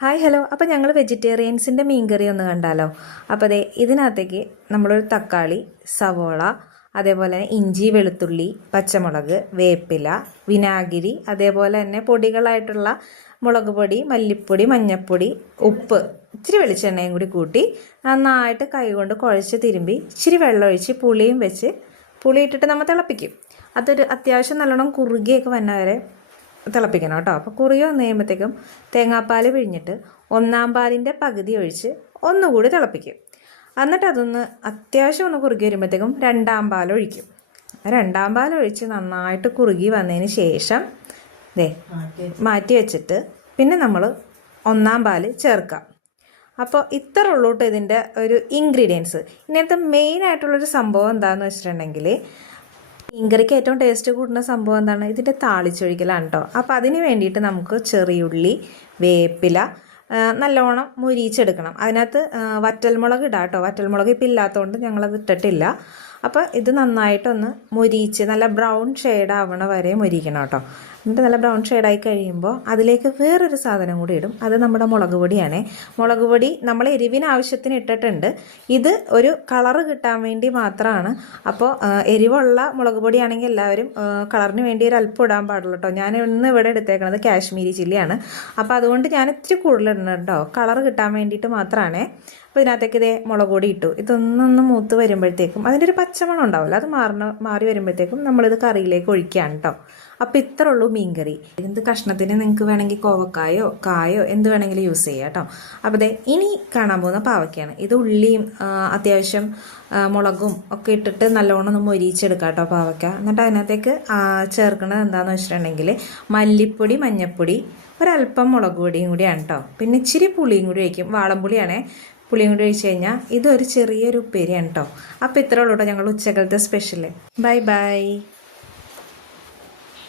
Hi hello. അപ്പോൾ ഞങ്ങൾ വെജിറ്റേറിയൻസിൻ്റെ മീൻകറി ഒന്ന് കണ്ടാലോ. അപ്പോൾ അതെ, ഇതിനകത്തേക്ക് നമ്മളൊരു തക്കാളി, സവോള, അതേപോലെ തന്നെ ഇഞ്ചി, വെളുത്തുള്ളി, പച്ചമുളക്, വേപ്പില, വിനാഗിരി, അതേപോലെ തന്നെ പൊടികളായിട്ടുള്ള മുളക് പൊടി, മല്ലിപ്പൊടി, മഞ്ഞൾപ്പൊടി, ഉപ്പ്, ഇച്ചിരി വെളിച്ചെണ്ണയും കൂടി കൂട്ടി നന്നായിട്ട് കൈകൊണ്ട് കുഴച്ച് തിരുമ്പി ഇച്ചിരി വെള്ളമൊഴിച്ച് പുളിയും വെച്ച് പുളി ഇട്ടിട്ട് നമ്മൾ തിളപ്പിക്കും. അതൊരു അത്യാവശ്യം നല്ലോണം കുറുകിയൊക്കെ വന്ന വരെ തിളപ്പിക്കണം കേട്ടോ. അപ്പോൾ കുറുകി വന്നു കഴിയുമ്പോഴത്തേക്കും തേങ്ങാപ്പാൽ പിഴിഞ്ഞിട്ട് ഒന്നാം പാലിൻ്റെ പകുതി ഒഴിച്ച് ഒന്നുകൂടി തിളപ്പിക്കും. എന്നിട്ട് അതൊന്ന് അത്യാവശ്യം ഒന്ന് കുറുകി വരുമ്പോഴത്തേക്കും രണ്ടാം പാൽ ഒഴിക്കും. രണ്ടാം പാൽ ഒഴിച്ച് നന്നായിട്ട് കുറുകി വന്നതിന് ശേഷം മാറ്റി വെച്ചിട്ട് പിന്നെ നമ്മൾ ഒന്നാം പാൽ ചേർക്കാം. അപ്പോൾ ഇത്ര ഉള്ളൂ കേട്ടോ ഇതിൻ്റെ ഒരു ഇൻഗ്രീഡിയൻസ്. ഇതിനകത്ത് മെയിനായിട്ടുള്ളൊരു സംഭവം എന്താണെന്ന് വെച്ചിട്ടുണ്ടെങ്കിൽ, മീൻകറിക്ക് ഏറ്റവും ടേസ്റ്റ് കൂടുന്ന സംഭവം എന്താണ്? ഇതിൻ്റെ താളിച്ചൊഴിക്കലാണ് കേട്ടോ. അപ്പോൾ അതിന് വേണ്ടിയിട്ട് നമുക്ക് ചെറിയുള്ളി, വേപ്പില നല്ലോണം മുരിച്ചെടുക്കണം. അതിനകത്ത് വറ്റൽമുളക് ഇടാം കേട്ടോ. വറ്റൽമുളക് ഇപ്പം ഇല്ലാത്തതുകൊണ്ട് ഞങ്ങളത് ഇട്ടിട്ടില്ല. അപ്പോൾ ഇത് നന്നായിട്ടൊന്ന് മുരിച്ച് നല്ല ബ്രൗൺ ഷെയ്ഡ് ആവണ വരെ മുരിക്കണം കേട്ടോ. എന്നിട്ട് നല്ല ബ്രൗൺ ഷെയ്ഡായി കഴിയുമ്പോൾ അതിലേക്ക് വേറൊരു സാധനം കൂടി ഇടും. അത് നമ്മുടെ മുളക് പൊടിയാണ്. മുളക് പൊടി നമ്മൾ എരിവിന് ആവശ്യത്തിന് ഇട്ടിട്ടുണ്ട്. ഇത് ഒരു കളറ് കിട്ടാൻ വേണ്ടി മാത്രമാണ്. അപ്പോൾ എരിവുള്ള മുളക് പൊടിയാണെങ്കിൽ എല്ലാവരും കളറിന് വേണ്ടി ഒരു അല്പം ഇടാൻ പാടുള്ളൂ കേട്ടോ. ഞാൻ ഇന്ന് ഇവിടെ എടുത്തേക്കുന്നത് കാശ്മീരി ചില്ലിയാണ്. അപ്പോൾ അതുകൊണ്ട് ഞാൻ ഇത്തിരി കൂടുതൽ ഇടുന്നുണ്ട് കേട്ടോ, കളറ് കിട്ടാൻ വേണ്ടിയിട്ട് മാത്രമാണ്. അപ്പോൾ ഇതിനകത്തേക്ക് ഇതേ മുളക് പൊടി ഇട്ടു. ഇതൊന്നൊന്ന് മൂത്ത് വരുമ്പോഴത്തേക്കും അതിൻ്റെ ഒരു പച്ചമണം ഉണ്ടാവില്ല, അത് മാറി വരുമ്പോഴത്തേക്കും നമ്മളിത് കറിയിലേക്ക് ഒഴിക്കുകയാണ് കേട്ടോ. അപ്പോൾ ഇത്ര ഉള്ളൂ മീൻകറി. എന്ത് കഷ്ണത്തിന് നിങ്ങൾക്ക് വേണമെങ്കിൽ കോവക്കായോ കായോ എന്ത് വേണമെങ്കിലും യൂസ് ചെയ്യാം കേട്ടോ. അപ്പോൾ ദേ ഇനി കാണാൻ പോകുന്ന പാവയ്ക്കാണ്. ഇത് ഉള്ളിയും അത്യാവശ്യം മുളകും ഒക്കെ ഇട്ടിട്ട് നല്ലോണം ഒന്ന് മൊരിച്ചെടുക്കാം കേട്ടോ പാവയ്ക്ക. എന്നിട്ട് അതിനകത്തേക്ക് ചേർക്കുന്നത് എന്താണെന്ന് വെച്ചിട്ടുണ്ടെങ്കിൽ മല്ലിപ്പൊടി, മഞ്ഞൾപ്പൊടി, ഒരല്പം മുളക് പൊടിയും കൂടിയാണ് കേട്ടോ. പിന്നെ ഇച്ചിരി പുളിയും കൂടി ഒഴിക്കും, വാളംപുളിയാണേ. പുളിയും കൂടി ഒഴിച്ച് കഴിഞ്ഞാൽ ഇതൊരു ചെറിയൊരു ഉപ്പേരിയാണ് കേട്ടോ. അപ്പോൾ ഇത്ര ഉള്ളൂ കേട്ടോ ഞങ്ങൾ ഉച്ചക്കലത്തെ സ്പെഷ്യൽ. Bye bye.